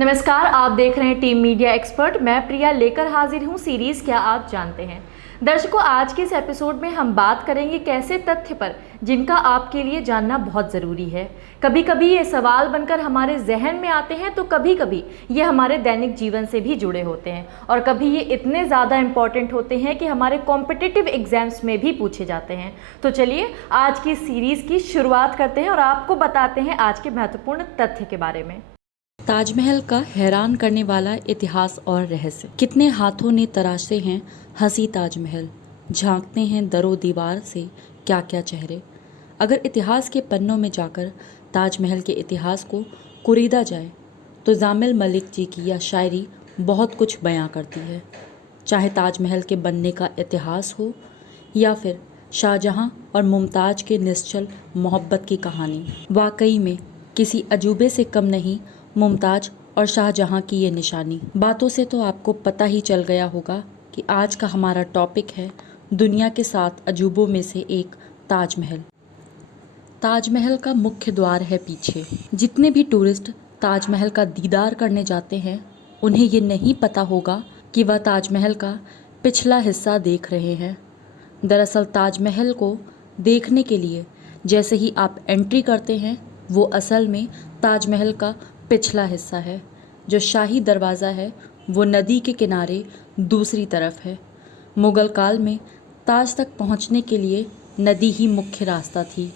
नमस्कार, आप देख रहे हैं टीम मीडिया एक्सपर्ट। मैं प्रिया लेकर हाजिर हूं सीरीज क्या आप जानते हैं। दर्शकों, आज के इस एपिसोड में हम बात करेंगे कैसे तथ्य पर जिनका आपके लिए जानना बहुत ज़रूरी है। कभी कभी ये सवाल बनकर हमारे जहन में आते हैं तो कभी कभी ये हमारे दैनिक जीवन से भी जुड़े होते हैं और कभी ये इतने ज़्यादा इम्पॉर्टेंट होते हैं कि हमारे कॉम्पिटिटिव एग्जाम्स में भी पूछे जाते हैं। तो चलिए आज की सीरीज़ की शुरुआत करते हैं और आपको बताते हैं आज के महत्वपूर्ण तथ्य के बारे में। ताजमहल का हैरान करने वाला इतिहास और रहस्य। कितने हाथों ने तराशे हैं हंसी ताजमहल, झांकते हैं दरो दीवार से क्या क्या चेहरे। अगर इतिहास के पन्नों में जाकर ताजमहल के इतिहास को कुरीदा जाए तो जामिल मलिक जी की यह शायरी बहुत कुछ बयां करती है। चाहे ताजमहल के बनने का इतिहास हो या फिर शाहजहां और मुमताज़ के निश्चल मोहब्बत की कहानी, वाकई में किसी अजूबे से कम नहीं मुमताज़ और शाहजहां की ये निशानी। बातों से तो आपको पता ही चल गया होगा कि आज का हमारा टॉपिक है दुनिया के 7 अजूबों में से एक ताजमहल। ताजमहल का मुख्य द्वार है पीछे। जितने भी टूरिस्ट ताजमहल का दीदार करने जाते हैं उन्हें ये नहीं पता होगा कि वह ताजमहल का पिछला हिस्सा देख रहे हैं। दरअसल ताजमहल को देखने के लिए जैसे ही आप एंट्री करते हैं वो असल में ताजमहल का पिछला हिस्सा है। जो शाही दरवाज़ा है वो नदी के किनारे दूसरी तरफ है। मुग़ल काल में ताज तक पहुंचने के लिए नदी ही मुख्य रास्ता थी।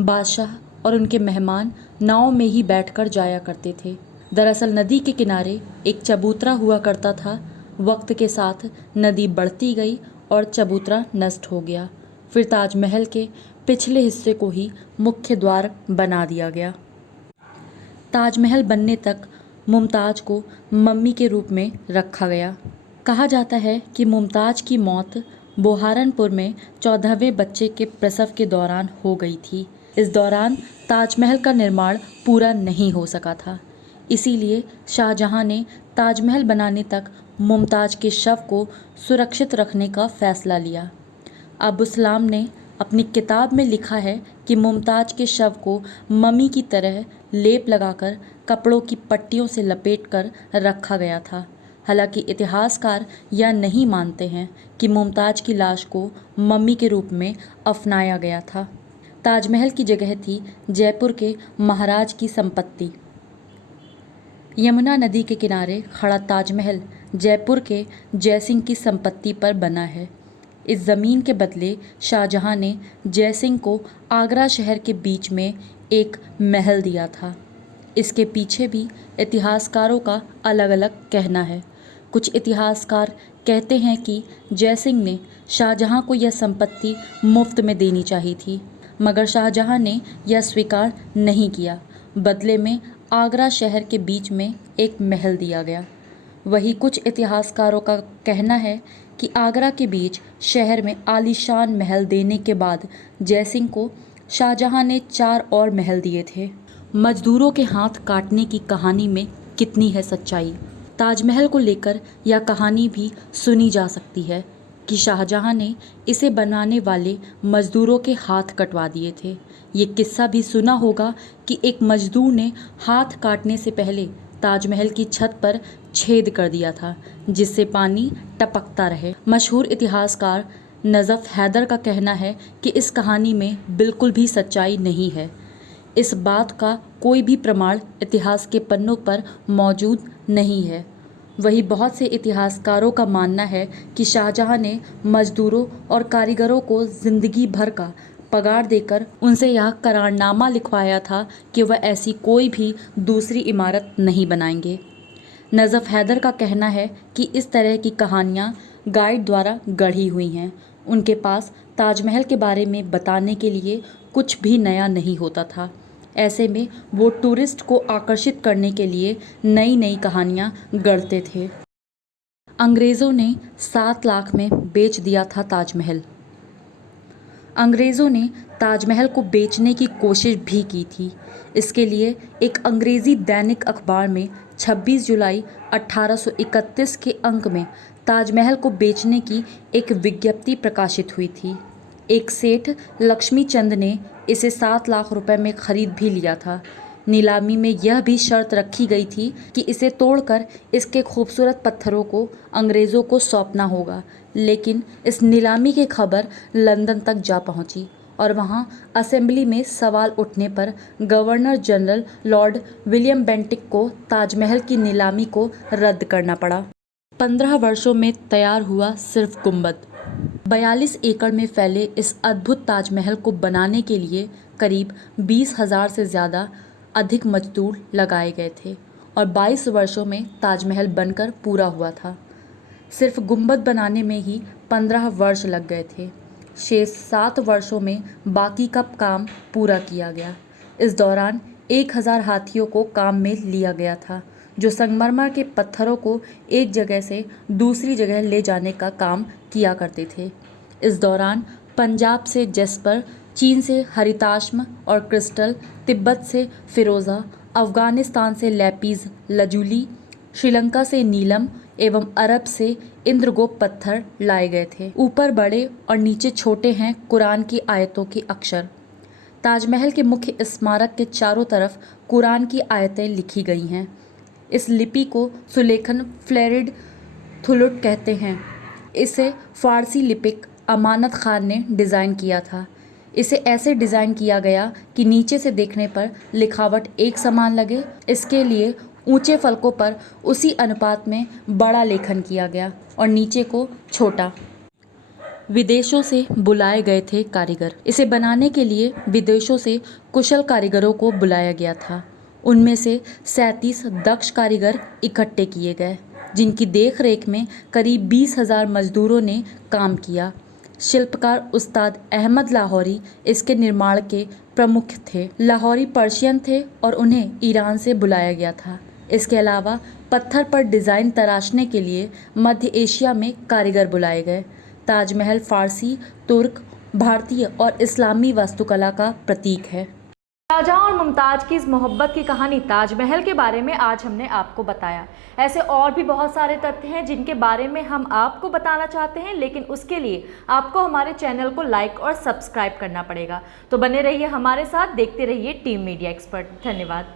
बादशाह और उनके मेहमान नाव में ही बैठकर जाया करते थे। दरअसल नदी के किनारे एक चबूतरा हुआ करता था। वक्त के साथ नदी बढ़ती गई और चबूतरा नष्ट हो गया। फिर ताजमहल के पिछले हिस्से को ही मुख्य द्वार बना दिया गया। ताजमहल बनने तक मुमताज़ को मम्मी के रूप में रखा गया। कहा जाता है कि मुमताज़ की मौत बुहारनपुर में 14वें बच्चे के प्रसव के दौरान हो गई थी। इस दौरान ताजमहल का निर्माण पूरा नहीं हो सका था। इसीलिए शाहजहां ने ताजमहल बनाने तक मुमताज़ के शव को सुरक्षित रखने का फ़ैसला लिया। अबू सलाम ने अपनी किताब में लिखा है कि मुमताज़ के शव को मम्मी की तरह लेप लगाकर कपड़ों की पट्टियों से लपेटकर रखा गया था। हालांकि इतिहासकार यह नहीं मानते हैं कि मुमताज़ की लाश को मम्मी के रूप में अपनाया गया था। ताजमहल की जगह थी जयपुर के महाराज की संपत्ति। यमुना नदी के किनारे खड़ा ताजमहल जयपुर के जयसिंह की संपत्ति पर बना है। इस ज़मीन के बदले शाहजहां ने जयसिंह को आगरा शहर के बीच में एक महल दिया था। इसके पीछे भी इतिहासकारों का अलग अलग कहना है। कुछ इतिहासकार कहते हैं कि जयसिंह ने शाहजहां को यह संपत्ति मुफ्त में देनी चाहिए थी, मगर शाहजहां ने यह स्वीकार नहीं किया। बदले में आगरा शहर के बीच में एक महल दिया गया। वही कुछ इतिहासकारों का कहना है कि आगरा के बीच शहर में आलीशान महल देने के बाद जयसिंह को शाहजहां ने 4 और महल दिए थे। मजदूरों के हाथ काटने की कहानी में कितनी है सच्चाई? ताजमहल को लेकर यह कहानी भी सुनी जा सकती है कि शाहजहां ने इसे बनाने वाले मजदूरों के हाथ कटवा दिए थे। ये किस्सा भी सुना होगा कि एक मजदूर ने हाथ काटने से पहले ताजमहल की छत पर छेद कर दिया था जिससे पानी टपकता रहे। मशहूर इतिहासकार नजफ हैदर का कहना है कि इस कहानी में बिल्कुल भी सच्चाई नहीं है। इस बात का कोई भी प्रमाण इतिहास के पन्नों पर मौजूद नहीं है। वही बहुत से इतिहासकारों का मानना है कि शाहजहां ने मजदूरों और कारीगरों को ज़िंदगी भर का पगार देकर उनसे यह करारनामा लिखवाया था कि वह ऐसी कोई भी दूसरी इमारत नहीं बनाएंगे। नजफ हैदर का कहना है कि इस तरह की कहानियाँ गाइड द्वारा गढ़ी हुई हैं। उनके पास ताजमहल के बारे में बताने के लिए कुछ भी नया नहीं होता था। ऐसे में वो टूरिस्ट को आकर्षित करने के लिए नई नई कहानियाँ गढ़ते थे। अंग्रेज़ों ने 7 लाख में बेच दिया था ताजमहल। अंग्रेज़ों ने ताजमहल को बेचने की कोशिश भी की थी। इसके लिए एक अंग्रेज़ी दैनिक अखबार में 26 जुलाई 1831 के अंक में ताजमहल को बेचने की एक विज्ञप्ति प्रकाशित हुई थी। एक सेठ लक्ष्मी चंद ने इसे 7 लाख रुपए में खरीद भी लिया था। नीलामी में यह भी शर्त रखी गई थी कि इसे तोड़कर इसके खूबसूरत पत्थरों को अंग्रेज़ों को सौंपना होगा। लेकिन इस नीलामी की खबर लंदन तक जा पहुंची और वहां असेंबली में सवाल उठने पर governor general Lord William Bentinck को ताजमहल की नीलामी को रद्द करना पड़ा। 15 वर्षों में तैयार हुआ सिर्फ गुंबद। 42 एकड़ में फैले इस अद्भुत ताजमहल को बनाने के लिए करीब 20,000 से ज़्यादा अधिक मजदूर लगाए गए थे और 22 वर्षों में ताजमहल बनकर पूरा हुआ था। सिर्फ गुंबद बनाने में ही 15 वर्ष लग गए थे। शेष 7 वर्षों में बाकी का काम पूरा किया गया। इस दौरान 1000 हाथियों को काम में लिया गया था, जो संगमरमर के पत्थरों को एक जगह से दूसरी जगह ले जाने का काम किया करते थे। इस दौरान पंजाब से जैस्पर, चीन से हरिताश्म और क्रिस्टल, तिब्बत से फिरोज़ा, अफ़गानिस्तान से लैपीज़ लजूली, श्रीलंका से नीलम एवं अरब से इंद्रगोप पत्थर लाए गए थे। ऊपर बड़े और नीचे छोटे हैं कुरान की आयतों के अक्षर। ताजमहल के मुख्य स्मारक के चारों तरफ कुरान की आयतें लिखी गई हैं। इस लिपि को सुलेखन फ्लेरिड थुलुट कहते हैं। इसे फ़ारसी लिपिक अमानत खान ने डिज़ाइन किया था। इसे ऐसे डिज़ाइन किया गया कि नीचे से देखने पर लिखावट एक समान लगे। इसके लिए ऊंचे फलकों पर उसी अनुपात में बड़ा लेखन किया गया और नीचे को छोटा। विदेशों से बुलाए गए थे कारीगर। इसे बनाने के लिए विदेशों से कुशल कारीगरों को बुलाया गया था। उनमें से 37 दक्ष कारीगर इकट्ठे किए गए, जिनकी देखरेख में करीब 20,000 मजदूरों ने काम किया। शिल्पकार उस्ताद अहमद लाहौरी इसके निर्माण के प्रमुख थे। लाहौरी पर्शियन थे और उन्हें ईरान से बुलाया गया था। इसके अलावा पत्थर पर डिज़ाइन तराशने के लिए मध्य एशिया में कारीगर बुलाए गए। ताजमहल फ़ारसी, तुर्क, भारतीय और इस्लामी वास्तुकला का प्रतीक है। शाहजहां और मुमताज़ की इस मोहब्बत की कहानी ताजमहल के बारे में आज हमने आपको बताया। ऐसे और भी बहुत सारे तथ्य हैं जिनके बारे में हम आपको बताना चाहते हैं, लेकिन उसके लिए आपको हमारे चैनल को लाइक और सब्सक्राइब करना पड़ेगा। तो बने रहिए हमारे साथ, देखते रहिए टीम मीडिया एक्सपर्ट। धन्यवाद।